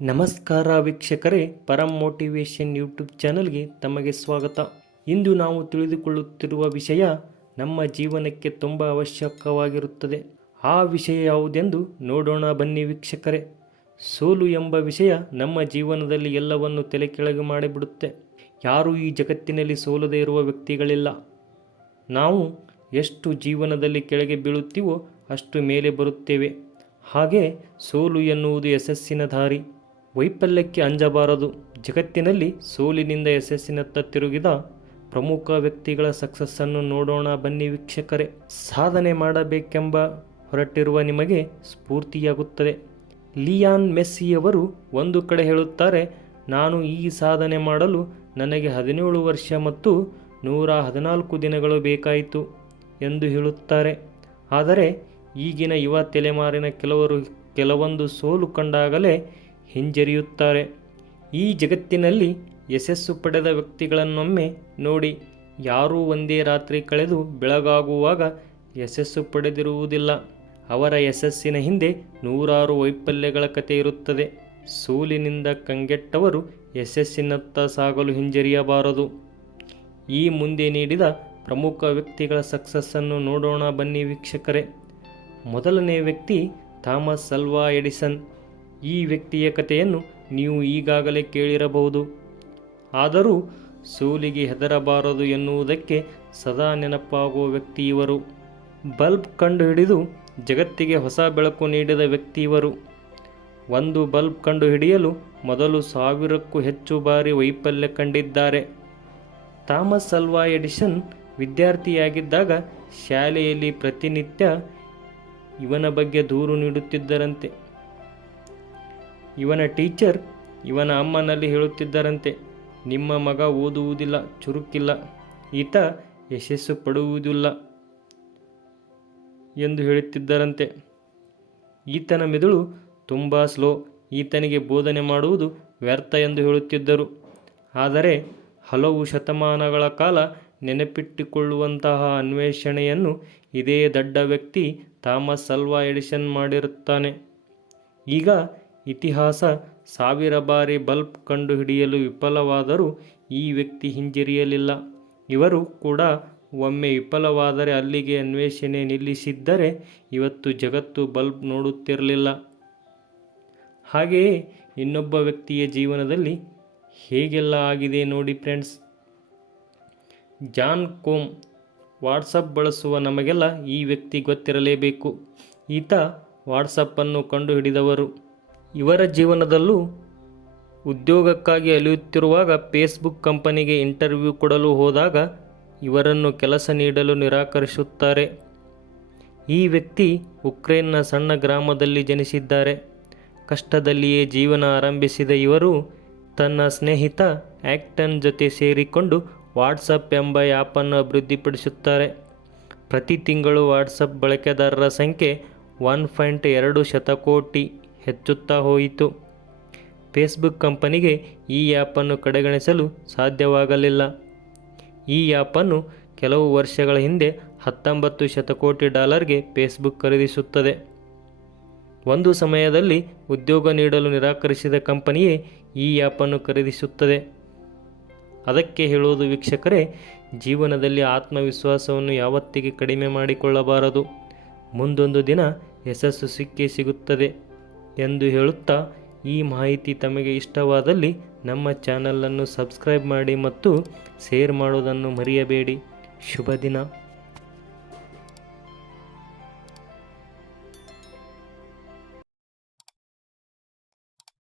ನಮಸ್ಕಾರ ವೀಕ್ಷಕರೇ, ಪರಂ motivation YouTube ಚಾನಲ್ಗೆ ತಮಗೆ ಸ್ವಾಗತ. ಇಂದು ನಾವು ತಿಳಿದುಕೊಳ್ಳುತ್ತಿರುವ ವಿಷಯ ನಮ್ಮ ಜೀವನಕ್ಕೆ ತುಂಬ ಅವಶ್ಯಕವಾಗಿರುತ್ತದೆ. ಆ ವಿಷಯ ಯಾವುದೆಂದು ನೋಡೋಣ ಬನ್ನಿ ವೀಕ್ಷಕರೇ. ಸೋಲು ಎಂಬ ವಿಷಯ ನಮ್ಮ ಜೀವನದಲ್ಲಿ ಎಲ್ಲವನ್ನು ತಲೆಕೆಳಗೆ ಮಾಡಿಬಿಡುತ್ತೆ. ಯಾರೂ ಈ ಜಗತ್ತಿನಲ್ಲಿ ಸೋಲದೇ ಇರುವ ವ್ಯಕ್ತಿಗಳಿಲ್ಲ. ನಾವು ಎಷ್ಟು ಜೀವನದಲ್ಲಿ ಕೆಳಗೆ ಬೀಳುತ್ತೀವೋ ಅಷ್ಟು ಮೇಲೆ ಬರುತ್ತೇವೆ. ಹಾಗೆ ಸೋಲು ಎನ್ನುವುದು ಯಶಸ್ಸಿನ ದಾರಿ. ವೈಫಲ್ಯಕ್ಕೆ ಅಂಜಬಾರದು. ಜಗತ್ತಿನಲ್ಲಿ ಸೋಲಿನಿಂದ ಯಶಸ್ಸಿನತ್ತ ತಿರುಗಿದ ಪ್ರಮುಖ ವ್ಯಕ್ತಿಗಳ ಸಕ್ಸಸ್ಸನ್ನು ನೋಡೋಣ ಬನ್ನಿ ವೀಕ್ಷಕರೇ. ಸಾಧನೆ ಮಾಡಬೇಕೆಂಬ ಹೊರಟಿರುವ ನಿಮಗೆ ಸ್ಫೂರ್ತಿಯಾಗುತ್ತದೆ. ಲಿಯಾನ್ ಮೆಸ್ಸಿಯವರು ಒಂದು ಕಡೆ ಹೇಳುತ್ತಾರೆ, ನಾನು ಈ ಸಾಧನೆ ಮಾಡಲು ನನಗೆ 17 ವರ್ಷ ಮತ್ತು 114 ದಿನಗಳು ಬೇಕಾಯಿತು ಎಂದು ಹೇಳುತ್ತಾರೆ. ಆದರೆ ಈಗಿನ ಯುವ ತಲೆಮಾರಿನ ಕೆಲವರು ಕೆಲವೊಂದು ಸೋಲು ಕಂಡಾಗಲೇ ಹಿಂಜರಿಯುತ್ತಾರೆ. ಈ ಜಗತ್ತಿನಲ್ಲಿ ಯಶಸ್ಸು ಪಡೆದ ವ್ಯಕ್ತಿಗಳನ್ನೊಮ್ಮೆ ನೋಡಿ. ಯಾರೂ ಒಂದೇ ರಾತ್ರಿ ಕಳೆದು ಬೆಳಗಾಗುವಾಗ ಯಶಸ್ಸು ಪಡೆದಿರುವುದಿಲ್ಲ. ಅವರ ಯಶಸ್ಸಿನ ಹಿಂದೆ ನೂರಾರು ವೈಫಲ್ಯಗಳ ಕಥೆ ಇರುತ್ತದೆ. ಸೋಲಿನಿಂದ ಕಂಗೆಟ್ಟವರು ಯಶಸ್ಸಿನತ್ತ ಸಾಗಲು ಹಿಂಜರಿಯಬಾರದು. ಈ ಮುಂದೆ ನೀಡಿದ ಪ್ರಮುಖ ವ್ಯಕ್ತಿಗಳ ಸಕ್ಸಸ್ಸನ್ನು ನೋಡೋಣ ಬನ್ನಿ ವೀಕ್ಷಕರೇ. ಮೊದಲನೇ ವ್ಯಕ್ತಿ ಥಾಮಸ್ ಅಲ್ವಾ ಎಡಿಸನ್. ಈ ವ್ಯಕ್ತಿಯ ಕಥೆಯನ್ನು ನೀವು ಈಗಾಗಲೇ ಕೇಳಿರಬಹುದು. ಆದರೂ ಸೋಲಿಗೆ ಹೆದರಬಾರದು ಎನ್ನುವುದಕ್ಕೆ ಸದಾ ನೆನಪಾಗುವ ವ್ಯಕ್ತಿ ಇವರು. ಬಲ್ಬ್ ಕಂಡುಹಿಡಿದು ಜಗತ್ತಿಗೆ ಹೊಸ ಬೆಳಕು ನೀಡಿದ ವ್ಯಕ್ತಿ ಇವರು. ಒಂದು ಬಲ್ಬ್ ಕಂಡುಹಿಡಿಯಲು ಮೊದಲು 1000ಕ್ಕೂ ಹೆಚ್ಚು ಬಾರಿ ವೈಫಲ್ಯ ಕಂಡಿದ್ದಾರೆ. ಥಾಮಸ್ ಅಲ್ವಾ ಎಡಿಸನ್ ವಿದ್ಯಾರ್ಥಿಯಾಗಿದ್ದಾಗ ಶಾಲೆಯಲ್ಲಿ ಪ್ರತಿನಿತ್ಯ ಇವನ ಬಗ್ಗೆ ದೂರು ನೀಡುತ್ತಿದ್ದರಂತೆ. ಇವನ ಟೀಚರ್ ಇವನ ಅಮ್ಮನಲ್ಲಿ ಹೇಳುತ್ತಿದ್ದರಂತೆ, ನಿಮ್ಮ ಮಗ ಓದುವುದಿಲ್ಲ, ಚುರುಕಿಲ್ಲ, ಈತ ಯಶಸ್ಸು ಪಡುವುದಿಲ್ಲ ಎಂದು ಹೇಳುತ್ತಿದ್ದರಂತೆ. ಈತನ ಮೆದುಳು ತುಂಬ ಸ್ಲೋ, ಈತನಿಗೆ ಬೋಧನೆ ಮಾಡುವುದು ವ್ಯರ್ಥ ಎಂದು ಹೇಳುತ್ತಿದ್ದರು. ಆದರೆ ಹಲವು ಶತಮಾನಗಳ ಕಾಲ ನೆನಪಿಟ್ಟುಕೊಳ್ಳುವಂತಹ ಅನ್ವೇಷಣೆಯನ್ನು ಇದೇ ದೊಡ್ಡ ವ್ಯಕ್ತಿ ಥಾಮಸ್ ಅಲ್ವಾ ಎಡಿಸನ್ ಮಾಡಿರುತ್ತಾನೆ. ಈಗ ಇತಿಹಾಸ 1000 ಬಾರಿ ಬಲ್ಬ್ ಕಂಡುಹಿಡಿಯಲು ವಿಫಲವಾದರೂ ಈ ವ್ಯಕ್ತಿ ಹಿಂಜರಿಯಲಿಲ್ಲ. ಇವರು ಕೂಡ ಒಮ್ಮೆ ವಿಫಲವಾದರೆ ಅಲ್ಲಿಗೆ ಅನ್ವೇಷಣೆ ನಿಲ್ಲಿಸಿದ್ದರೆ ಇವತ್ತು ಜಗತ್ತು ಬಲ್ಬ್ ನೋಡುತ್ತಿರಲಿಲ್ಲ. ಹಾಗೆಯೇ ಇನ್ನೊಬ್ಬ ವ್ಯಕ್ತಿಯ ಜೀವನದಲ್ಲಿ ಹೇಗೆಲ್ಲ ಆಗಿದೆ ನೋಡಿ ಫ್ರೆಂಡ್ಸ್. ಜಾನ್ ಕೋಮ್. ವಾಟ್ಸಪ್ ಬಳಸುವ ನಮಗೆಲ್ಲ ಈ ವ್ಯಕ್ತಿ ಗೊತ್ತಿರಲೇಬೇಕು. ಈತ ವಾಟ್ಸಪ್ಪನ್ನು ಕಂಡುಹಿಡಿದವರು. ಇವರ ಜೀವನದಲ್ಲೂ ಉದ್ಯೋಗಕ್ಕಾಗಿ ಅಲೆಯುತ್ತಿರುವಾಗ ಫೇಸ್ಬುಕ್ ಕಂಪನಿಗೆ ಇಂಟರ್ವ್ಯೂ ಕೊಡಲು ಹೋದಾಗ ಇವರನ್ನು ಕೆಲಸ ನೀಡಲು ನಿರಾಕರಿಸುತ್ತಾರೆ. ಈ ವ್ಯಕ್ತಿ ಉಕ್ರೇನ್ನ ಸಣ್ಣ ಗ್ರಾಮದಲ್ಲಿ ಜನಿಸಿದ್ದಾರೆ. ಕಷ್ಟದಲ್ಲಿಯೇ ಜೀವನ ಆರಂಭಿಸಿದ ಇವರು ತನ್ನ ಸ್ನೇಹಿತ ಆ್ಯಕ್ಟನ್ ಜೊತೆ ಸೇರಿಕೊಂಡು ವಾಟ್ಸಪ್ ಎಂಬ ಆ್ಯಪನ್ನು ಅಭಿವೃದ್ಧಿಪಡಿಸುತ್ತಾರೆ. ಪ್ರತಿ ತಿಂಗಳು ವಾಟ್ಸಪ್ ಬಳಕೆದಾರರ ಸಂಖ್ಯೆ 1.2 ಶತಕೋಟಿ ಹೆಚ್ಚುತ್ತಾ ಹೋಯಿತು. ಫೇಸ್ಬುಕ್ ಕಂಪನಿಗೆ ಈ ಆ್ಯಪನ್ನು ಕಡೆಗಣಿಸಲು ಸಾಧ್ಯವಾಗಲಿಲ್ಲ. ಈ ಆ್ಯಪನ್ನು ಕೆಲವು ವರ್ಷಗಳ ಹಿಂದೆ $19 ಶತಕೋಟಿ ಫೇಸ್ಬುಕ್ ಖರೀದಿಸುತ್ತದೆ. ಒಂದು ಸಮಯದಲ್ಲಿ ಉದ್ಯೋಗ ನೀಡಲು ನಿರಾಕರಿಸಿದ ಕಂಪನಿಯೇ ಈ ಆ್ಯಪನ್ನು ಖರೀದಿಸುತ್ತದೆ. ಅದಕ್ಕೆ ಹೇಳುವುದು ವೀಕ್ಷಕರೇ, ಜೀವನದಲ್ಲಿ ಆತ್ಮವಿಶ್ವಾಸವನ್ನು ಯಾವತ್ತಿಗೆ ಕಡಿಮೆ ಮಾಡಿಕೊಳ್ಳಬಾರದು. ಮುಂದೊಂದು ದಿನ ಯಶಸ್ಸು ಸಿಕ್ಕೇ ಸಿಗುತ್ತದೆ ಎಂದು ಹೇಳುತ್ತಾ, ಈ ಮಾಹಿತಿ ತಮಗೆ ಇಷ್ಟವಾದಲ್ಲಿ ನಮ್ಮ ಚಾನಲನ್ನು ಸಬ್ಸ್ಕ್ರೈಬ್ ಮಾಡಿ ಮತ್ತು ಶೇರ್ ಮಾಡುವುದನ್ನು ಮರೆಯಬೇಡಿ. ಶುಭ ದಿನ.